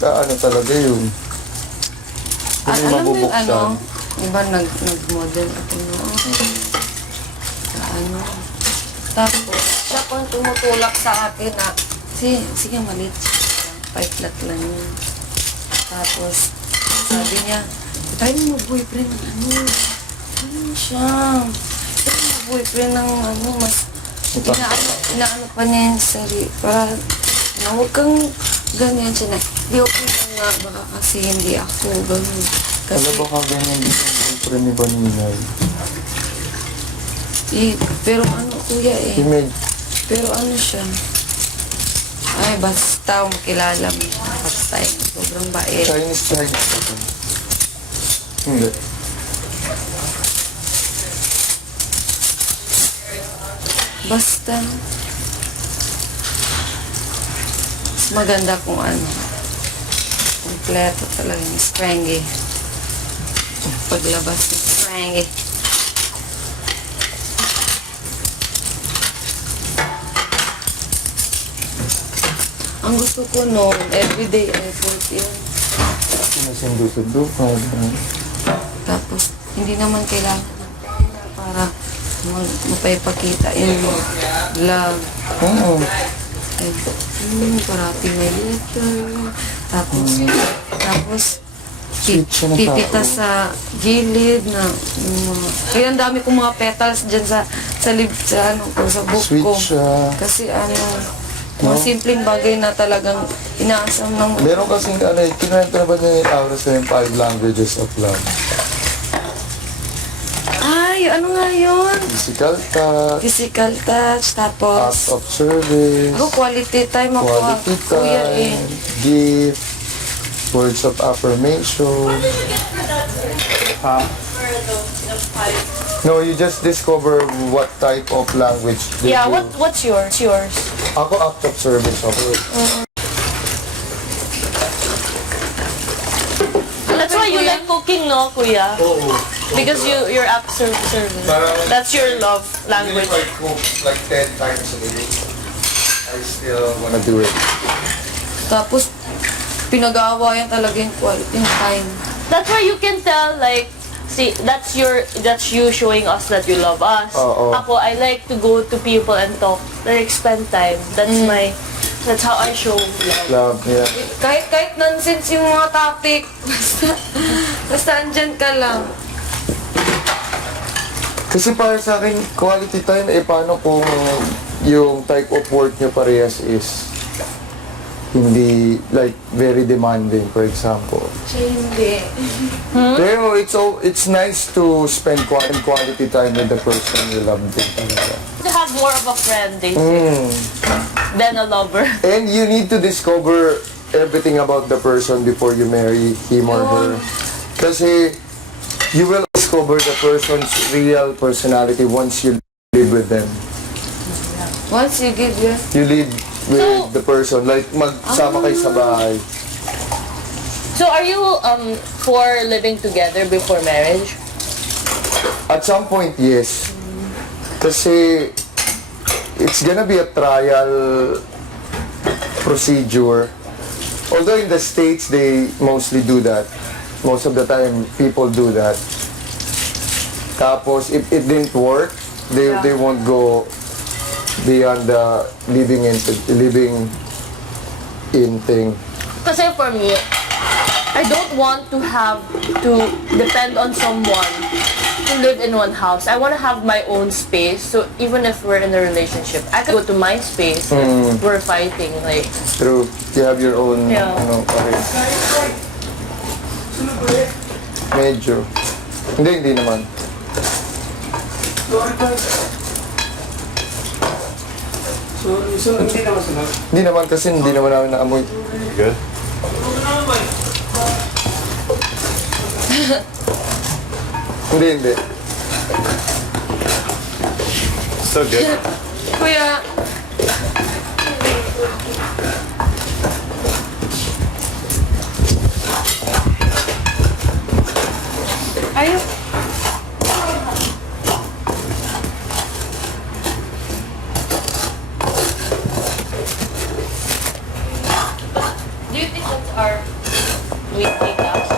ano talaga yun. Alam mo yung ano, diba nag-model ako noon. Sa ano. Tapos, siya pang tumutulak sa akin na, sige malit siya. Paiklat lang yun. Tapos, sabi niya, tayo mo boyfriend ng ano siya. Tayo mo boyfriend ng ano, mas, inaano pa niya yung sarili. Para, huwag kang ganyan siya na. Di okay lang nga, baka kasi hindi ako ganyan. Kasi, ano ba ka ganyan dito yung boyfriend ni Baninay? Pero ano kuya pero ano siya, ay basta makilala mo, patay, sobrang bait. Chinese. Hindi. Basta, mas maganda kung ano, kompleto talaga yung sprangy. Paglabas ng sprangy. Ang gusto ko noon, everyday effort yun. Sinusundo-sundo ka. Tapos, hindi naman kailangan para mapapakita yung love. Oo. Parati may letter. Tapos, pipita sa gilid na kaya ang dami kong mga petals dyan sa book ko. Kasi mga simpleng bagay na talagang inaasam ng... Meron kasing kinuwento na ba niya yung Auros na yung 5 languages of love? Ay, ano nga yun? Physical touch, tapos... acts of service, quality time ako. quality Kuya time, gift, words of affirmation. No, you just discover what type of language they do. What's yours? Ako act of service ako. That's why you like cooking, no, kuya? Oo. Because you're act service. That's your love language. Even if I cook like 10 times a day, I still wanna do it. Tapos, pinag-aawayan talaga yung quality ng time. That's why you can tell, like, see, that's you showing us that you love us. Ako, I like to go to people and talk, like spend time. That's how I show love. Yeah. Kahit nonsense yung mga topic, basta andyan ka lang. Kasi para sa akin, quality time, paano kung yung type of work nyo parehas is hindi, like, very demanding, for example. Hindi. Pero it's nice to spend quality time with the person you love din talaga. To have more of a friend, they say, than a lover. And you need to discover everything about the person before you marry him or her. Kasi you will discover the person's real personality once you live with them. Once you give You live with the person, like magsama kayo sa bahay. So are you for living together before marriage? At some point, yes. Kasi it's gonna be a trial procedure. Although in the States, they mostly do that. Most of the time, people do that. Tapos, if it didn't work, they won't go beyond the living in thing. Kasi for me, I don't want to have to depend on someone to live in one house. I want to have my own space. So even if we're in a relationship, I can go to my space. If we're fighting, like. True. You have your own, Yeah. Medyo. Hindi naman. So hindi naman sila? Hindi naman kasi hindi naman namin naamoy. Good. Hindi. So good. Kuya, ayun. Do you think that's our weekly task.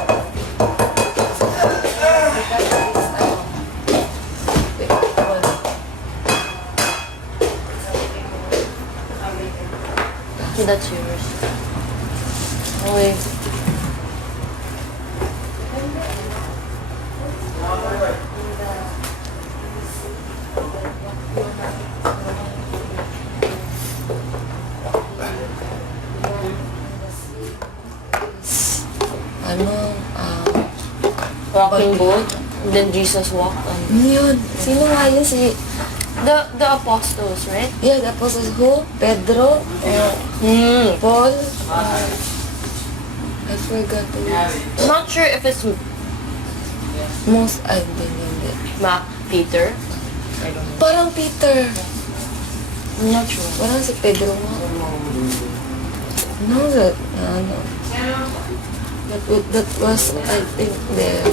So that's yours. Okay. Walking boat. And then Jesus walked on. Yun. Sino nga yun si... The apostles, right? Yeah, the apostles who? Pedro? Paul? I forgot the name. I'm not sure if it's Most, I hindi. Peter. Parang Peter. I'm not sure. Parang si Pedro nga. No, that was, I think, there.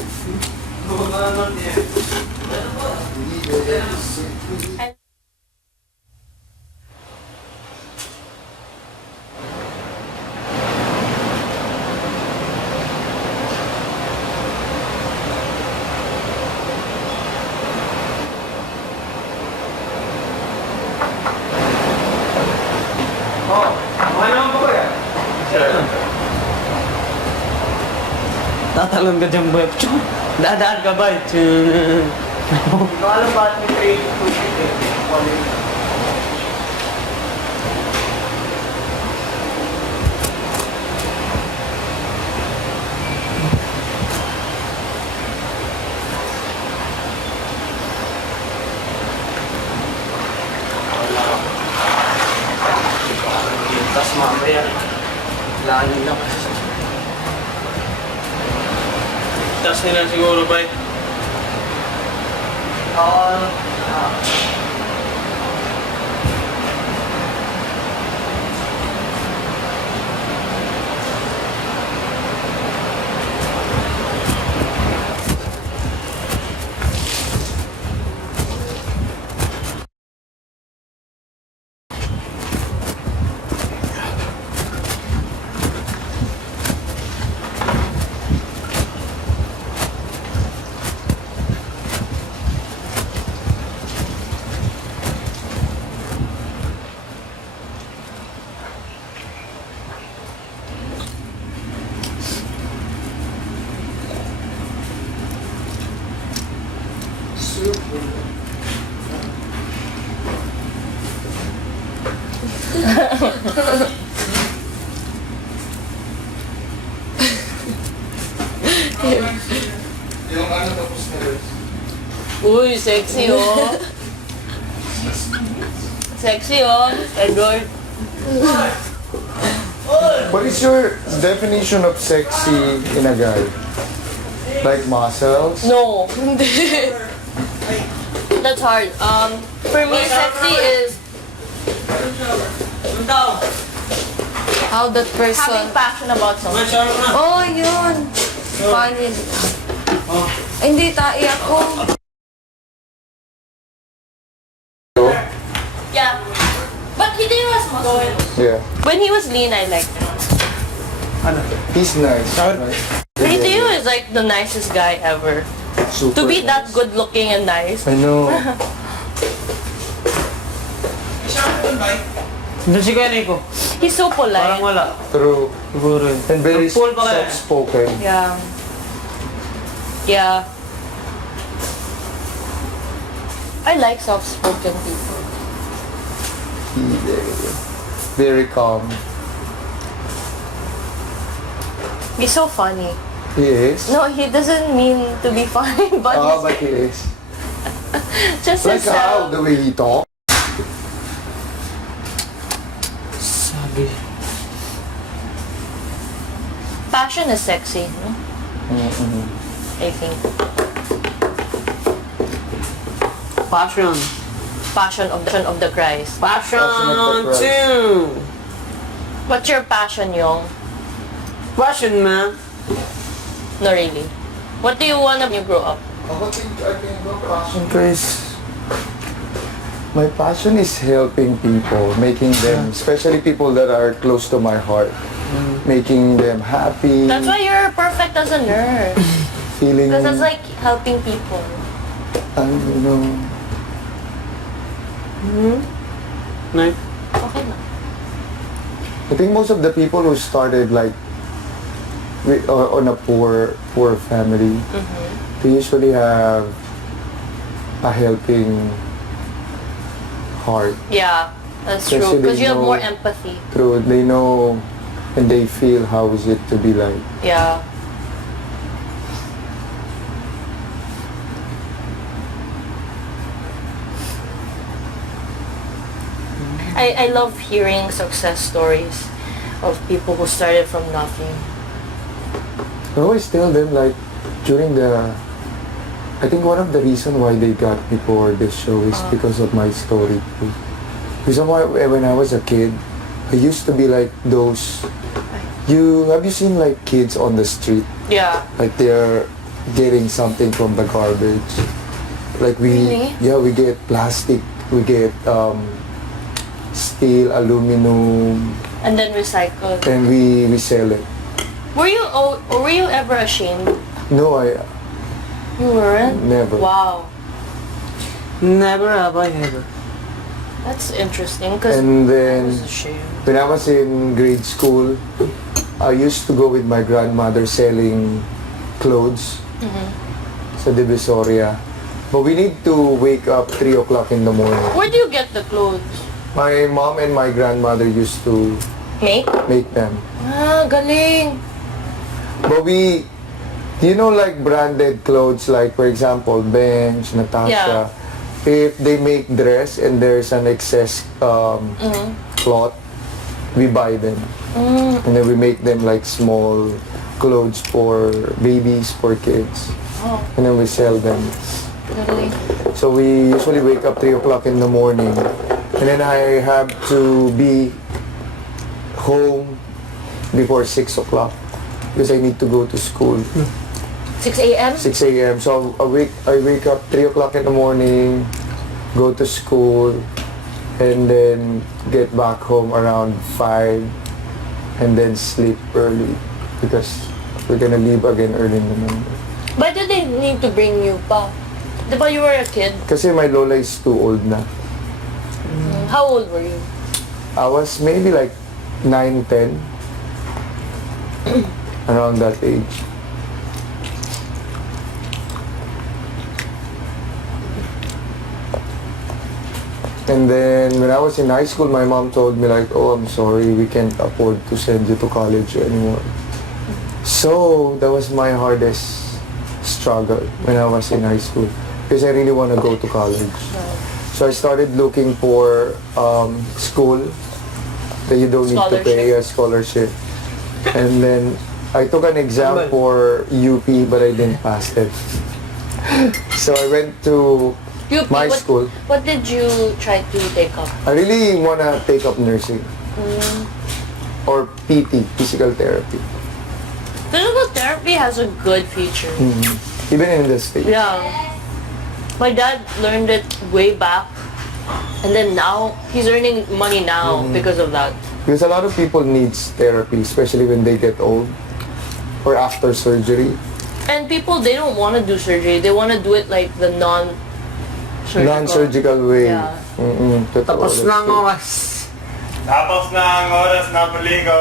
Tatalon ka dyan, boy. Dadaan ka ba? Hindi ko alam ba't may trade to eh. Tapos mamaya, langin lang. Tas nila siguro ba? Yung ano tapos na rin. Uy, sexy oh. Sexy oh, Edward. What is your definition of sexy in a guy? Like muscles? No, hindi. That's hard. For me, sexy is How that person... having passion about something. Oh, yun. Funny. Ay, hindi, tai ako. Yeah. But he did was muscle. Yeah. When he was lean, I liked him. He's nice. Right? Diuco is like the nicest guy ever. Super To be that nice. good looking and nice. I know. Doon si Kuya Nikko. He's so Parang polite. wala. True. Siguro yun. And very Nag-pool pa kaya? soft-spoken. Yeah. Yeah. I like soft-spoken people. Very calm. He's so funny. He is? No, he doesn't mean to be funny, but Oh, he's but he is. just Like how himself. the way he talks. Sabi. Passion is sexy, no? I think. Passion. Passion of the Christ. Passion of the too. What's your passion, Yong? Passion, man. No, really. What do you want when you grow up? I think passion is... My passion is helping people, making them, especially people that are close to my heart, making them happy, That's why you're perfect as a nurse. feeling, Because that's like helping people. I don't know. Night. Okay na. I think most of the people who started like on a poor family, they usually have a helping heart. Yeah, that's Kasi true. they Because you have know- more empathy. True, they know and they feel how is it to be like. Yeah. I love hearing success stories of people who started from nothing. I always tell them like during I think one of the reason why they got me for this show is because of my story too. Because when I was a kid, I used to be like those. Have you seen like kids on the street? Yeah. Like they're getting something from the garbage. Like Really? we get plastic, we get steel, aluminum, And then recycled. and we sell it. Were you ever ashamed? No, You weren't? Never. Wow. Never have I ever. That's interesting because And I then was ashamed. when I was in grade school, I used to go with my grandmother selling clothes sa Divisoria. But we need to wake up 3 o'clock in the morning. Where do you get the clothes? My mom and my grandmother used to make them. Ah, galing. But you know, like branded clothes, like for example, Bench, Natasha. If they make dress and there's an excess cloth, we buy them. And then we make them like small clothes for babies, for kids. Oh, And then we sell them. galing. So we usually wake up 3 o'clock in the morning. And then I have to be home before 6 o'clock because I need to go to school. 6 a.m.? 6 a.m. So I wake up 3 o'clock in the morning, go to school, and then get back home around 5, and then sleep early because we're gonna leave again early in the morning. Why did they need to bring you pa? Diba you were a kid? Kasi my lola is too old na. How old were you? I was maybe like 9, 10, around that age. And then when I was in high school, my mom told me like, oh, I'm sorry, we can't afford to send you to college anymore. So that was my hardest struggle when I was in high school because I really want to go to college. So I started looking for school that you don't need to pay a scholarship. And then I took an exam for UP, but I didn't pass it. So I went to my school. What did you try to take up? I really want to take up nursing or PT, physical therapy. Physical therapy has a good future. Even in the States. Yeah. My dad learned it way back, and then now he's earning money now because of that. Because a lot of people needs therapy, especially when they get old or after surgery. And people, they don't want to do surgery. They want to do it like the non-surgical. Non-surgical way. Yeah. Totoo, Tapos that's na ang true. oras. Tapos na ang oras na maligo.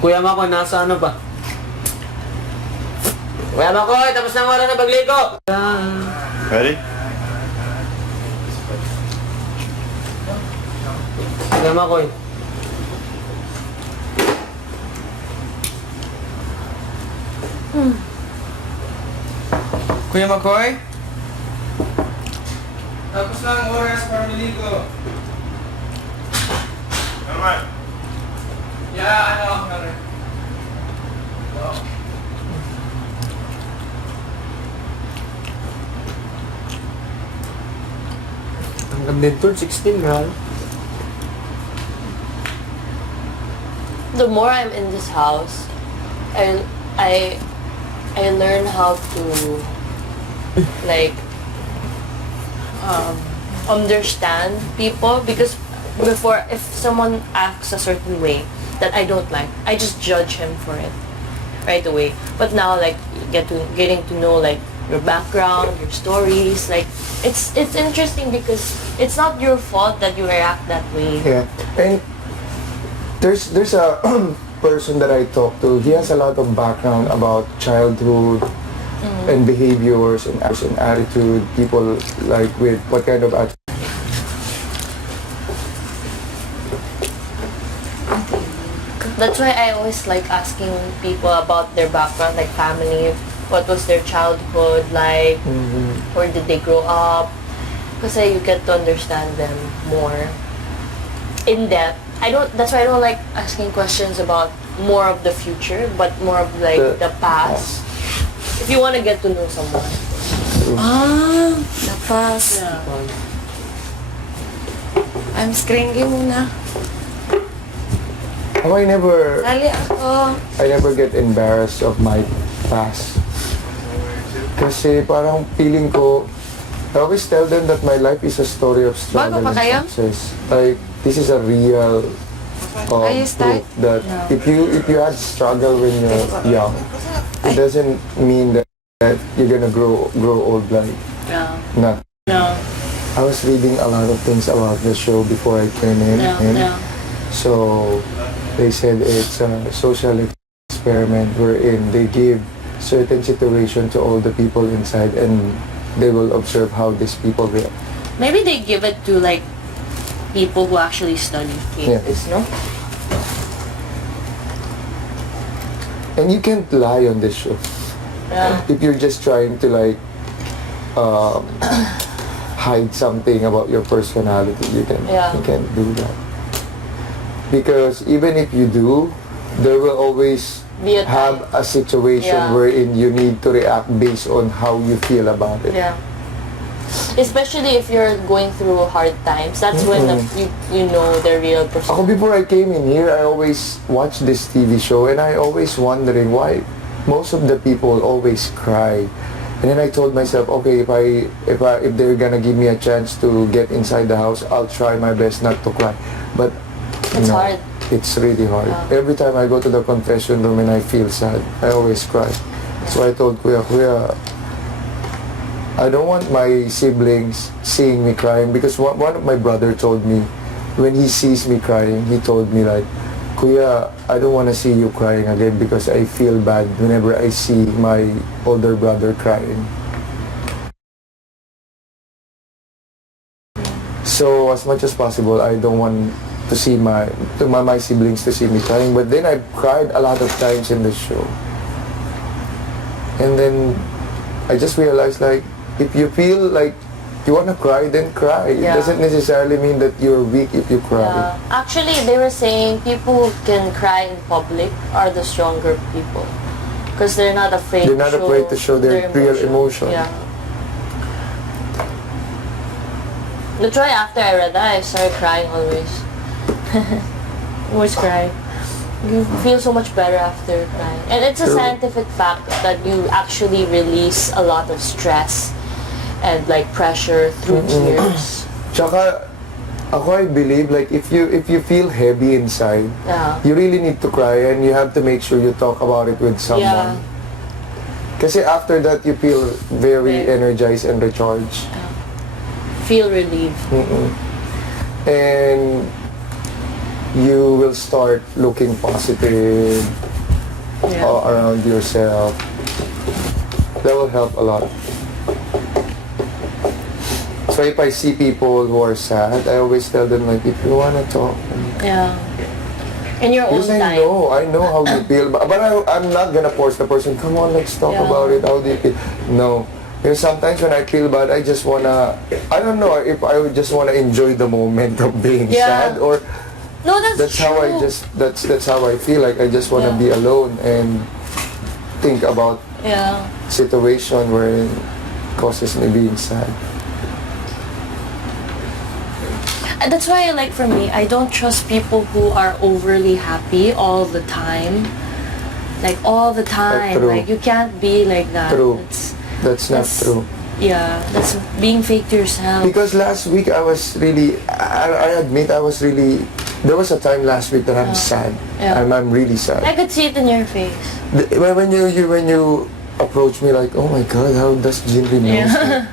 Kuya Mako, nasa ano ba? Kuya Mako, tapos na ang oras na pagligo. Ready? Kuya Mako. Kuya McCoy? Tapos na ang oras para maligo. Naman. Ano? Hanggang dito, 16 nga. The more I'm in this house, I learn how to like understand people, because before, if someone acts a certain way that I don't like, I just judge him for it right away. But now, like, getting to know, like, your background, your stories, like, it's interesting because it's not your fault that you react that way. Yeah, and there's a person that I talked to. He has a lot of background about childhood and behaviors and attitude. People like with what kind of attitude. That's why I always like asking people about their background, like family, what was their childhood like, where did they grow up, because you get to understand them more in depth. That's why I don't like asking questions about more of the future, but more of like the past. If you want to get to know someone. The past. Yeah. I'm screening muna. Oh, I never get embarrassed of my past. Kasi parang feeling ko, I always tell them that my life is a story of struggle Bago pa kayo? and success. Like, this is a real proof that if you had struggle when you're young, it doesn't mean that you're gonna grow old like not. No. I was reading a lot of things about the show before I came in. So they said it's a social experiment wherein they give certain situation to all the people inside and they will observe how these people react. Maybe they give it to like people who actually study cases, no? And you can't lie on this show. Yeah. If you're just trying to like hide something about your personality, you can't do that. Because even if you do, there will always have a situation wherein you need to react based on how you feel about it. Yeah. Especially if you're going through hard times, that's when you know the real person. Ako, before I came in here, I always watched this TV show and I always wondering why most of the people always cry. And then I told myself, okay, if they're gonna give me a chance to get inside the house, I'll try my best not to cry. But It's hard. It's really hard. Every time I go to the confession room and I feel sad, I always cry. So I told Kuya, I don't want my siblings seeing me crying, because one of my brother told me, when he sees me crying, he told me like, Kuya, I don't want to see you crying again because I feel bad whenever I see my older brother crying. So as much as possible, I don't want to see my siblings to see me crying. But then I've cried a lot of times in the show. And then I just realized, like, if you feel like you want to cry, then cry. It doesn't necessarily mean that you're weak if you cry. Yeah. Actually, they were saying people who can cry in public are the stronger people. Because they're not afraid to show their real emotion. Yeah. That's why after I read that, I started crying always. Always cry. You feel so much better after crying. And it's a scientific fact that you actually release a lot of stress and like pressure through tears. Tsaka, I believe like if you feel heavy inside, you really need to cry and you have to make sure you talk about it with someone. Kasi after that you feel very energized and recharged. Feel relieved. And you will start looking positive around yourself. That will help a lot. So if I see people who are sad, I always tell them like, if you wanna talk. In your own because time. I know how you feel. But I'm not gonna force the person, come on, let's talk about it. How do you feel? No. Because sometimes when I feel bad, I just wanna, I don't know if I would just wanna enjoy the moment of being sad, or no, that's how I just, that's how I feel. Like I just wanna be alone and think about situation where it causes me being sad. That's why, like, for me, I don't trust people who are overly happy all the time. Like, all the time. True. Like, you can't be like that. True. That's not true. Yeah, that's being fake to yourself. Because last week I was really, I admit I was really, there was a time last week that I'm sad. Yeah. I'm really sad. I could see it in your face. When you approach me like, oh my God, how does Jinri know? Yeah.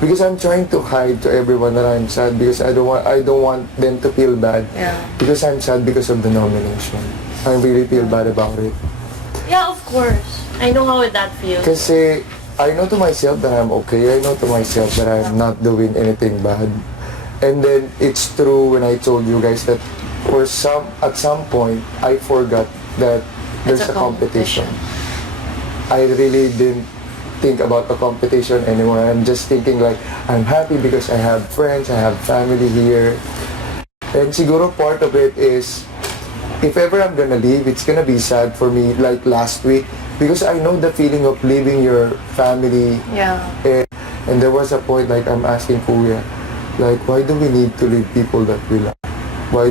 Because I'm trying to hide to everyone that I'm sad because I don't want them to feel bad. Yeah. Because I'm sad because of the nomination. I really feel bad about it. Yeah, of course. I know how that feels. Kasi I know to myself that I'm okay. I know to myself that I'm not doing anything bad. And then it's true when I told you guys that at some point I forgot that there's It's a a competition. competition. I really didn't think about the competition anymore. I'm just thinking like, I'm happy because I have friends, I have family here. And siguro part of it is, if ever I'm gonna leave, it's gonna be sad for me like last week. Because I know the feeling of leaving your family. Yeah. And there was a point like I'm asking Kuya, like why do we need to leave people that we love? Why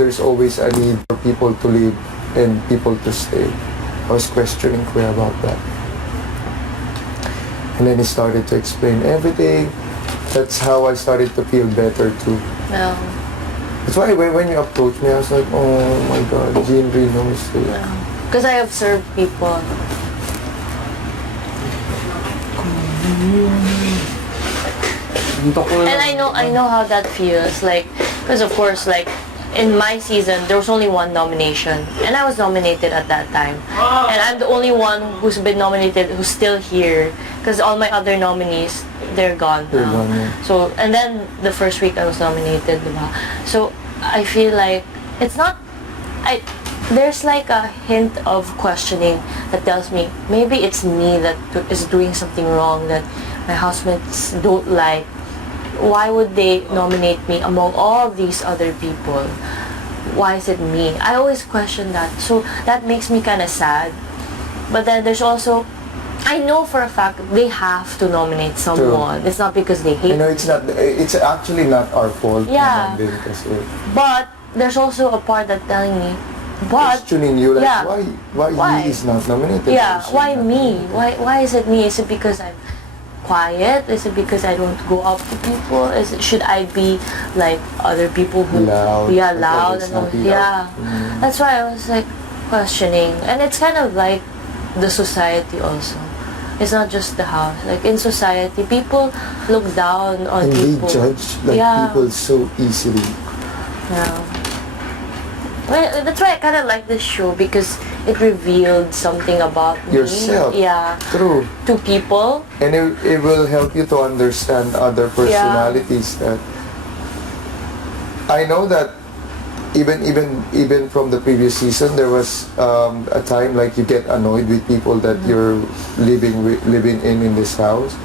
there's always a need for people to leave and people to stay? I was questioning Kuya about that. And then he started to explain everything. That's how I started to feel better too. No. That's why when you approached me, I was like, oh my God, Jinri knows it. Because I observe people. And I know how that feels. Like, because of course, like, in my season, there was only one nomination. And I was nominated at that time. And I'm the only one who's been nominated who's still here. Because all my other nominees, they're gone They're now. gone, yeah. So, and then the first week I was nominated, diba? So, I feel like, it's not, there's like a hint of questioning that tells me, maybe it's me that is doing something wrong that my housemates don't like. Why would they nominate me among all these other people? Why is it me? I always question that. So that makes me kind of sad. But then there's also, I know for a fact they have to nominate someone. True. It's not because they hate You know, it's actually not our fault. Yeah. naman din kasi But there's also a part that telling me, but questioning you like yeah. why he is not nominated? yeah, Or she why not me? nominated? Why is it me? Is it because I'm quiet? Is it because I don't go up to people? Should I be like other people who Loud. yeah, Like loud always and all, happy, yeah. loud. That's why I was like questioning, and it's kind of like the society also. It's not just the house. Like in society, people look down on And they people. judge like Yeah. people so easily. Yeah. Well, that's why I kind of like this show because it revealed something about me. Yourself. Yeah. True. To people. And it will help you to understand other personalities that I know that even from the previous season there was a time like you get annoyed with people that you're living in this house,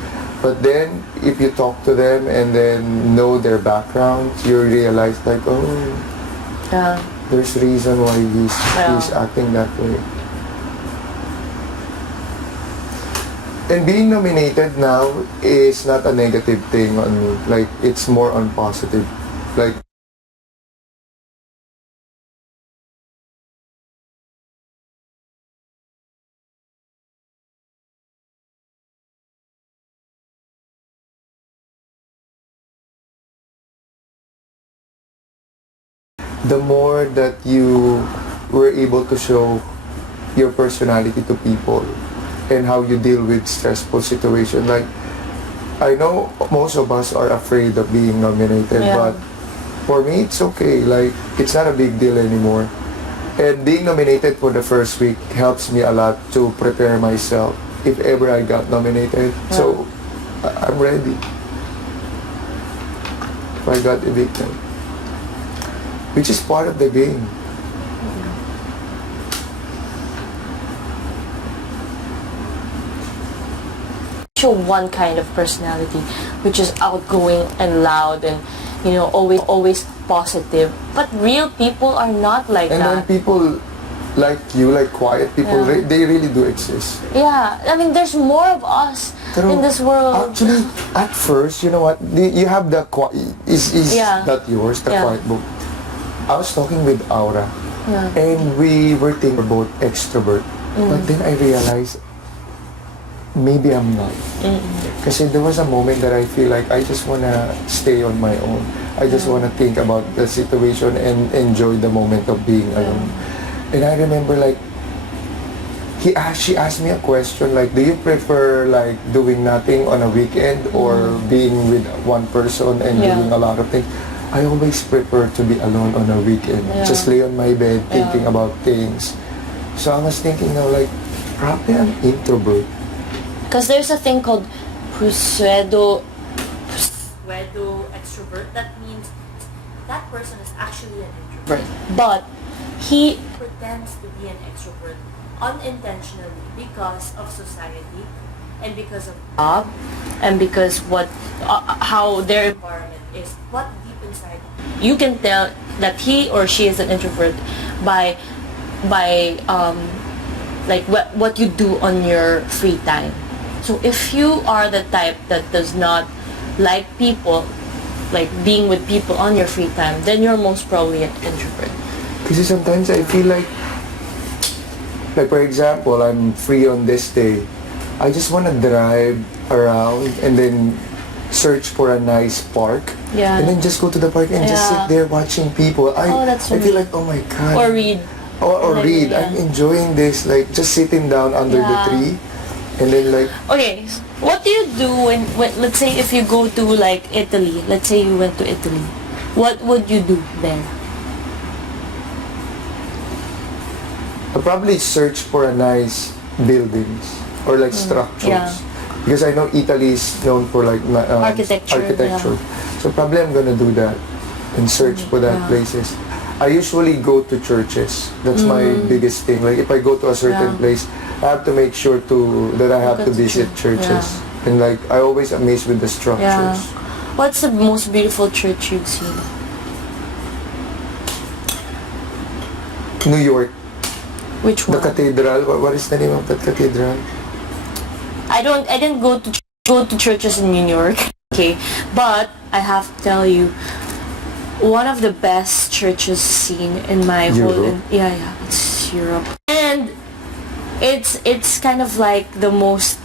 but then if you talk to them and then know their background, you realize like, oh, Yeah. there's reason why he's Yeah. acting that way. And being nominated now is not a negative thing on me. Like, it's more on positive. Like, the more that you were able to show your personality to people and how you deal with stressful situation. Like, I know most of us are afraid of being nominated, Yeah. but for me, it's okay. Like, it's not a big deal anymore. And being nominated for the first week helps me a lot to prepare myself if ever I got nominated. So, I'm ready. If I got evicted. Which is part of the game. Show one kind of personality, which is outgoing and loud and, you know, always positive. But real people are not like And when that. people like you, like quiet people, Yeah. they really do exist. Yeah, I mean, there's more of us True. in this world. Actually, at first, you know what? You have the quiet. Is Yeah. that yours? The Yeah. quiet book. I was talking with Aura, Yeah. and we were thinking about extrovert. But then I realized maybe I'm not. Kasi there was a moment that I feel like I just wanna stay on my own. I just wanna think about the situation and enjoy the moment of being alone. And I remember like, she asked me a question like, do you prefer like doing nothing on a weekend or being with one person and doing a lot of things? I always prefer to be alone on a weekend. Just lay on my bed thinking about things. So I was thinking now like, probably I'm introvert. Because there's a thing called pseudo extrovert. That means that person is actually an introvert. But he pretends to be an extrovert unintentionally because of society and because of job and because how their environment is. But deep inside, you can tell that he or she is an introvert by like what you do on your free time. So if you are the type that does not like people, like being with people on your free time, then you're most probably an introvert. Because sometimes I feel like for example, I'm free on this day. I just want to drive around and then search for a nice park. Yeah. And then just go to the park and just sit there watching people. That's so I feel like, oh my God. Or read. Or read. I'm enjoying this, like just sitting down under the tree. And then like... Okay, what do you do when, let's say if you go to like Italy, let's say you went to Italy, what would you do there? I'll probably search for a nice buildings or like structures. Yeah. Because I know Italy is known for like Architecture. So probably I'm gonna do that and search for that places. I usually go to churches. That's my biggest thing. Like if I go to a certain place, I have to make sure that I have to visit churches. And like I always amazed with the structures. What's the most beautiful church you've seen? New York, Which the one? cathedral. What is the name of that cathedral? I didn't go to churches in New York. Okay, but I have to tell you, one of the best churches seen in my whole it's Europe, and it's kind of like the most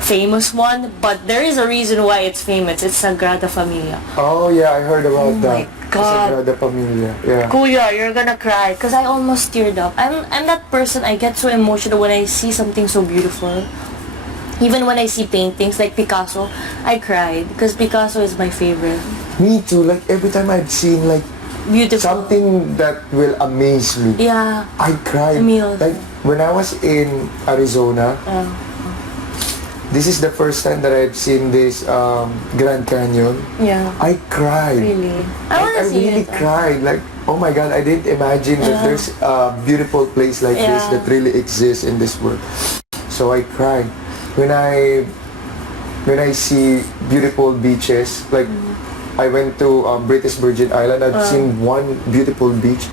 famous one, but there is a reason why it's famous. It's Sagrada Familia. Oh yeah, I heard about that. My God. Sagrada Familia. Yeah. Kuya, you're gonna cry because I almost teared up. I'm that person. I get so emotional when I see something so beautiful. Even when I see paintings like Picasso, I cried because Picasso is my favorite. Me too. Like every time I've seen like Beautiful. something that will amaze me, Yeah. I cried. Me also. Like when I was in Arizona, this is the first time that I've seen this Grand Canyon. Yeah. I cried. Really. I I wanna see really it. cried. Like, oh my God, I didn't imagine that there's a beautiful place like this that really exists in this world. So I cried. When I see beautiful beaches, like I went to British Virgin Island, I've seen one beautiful beach.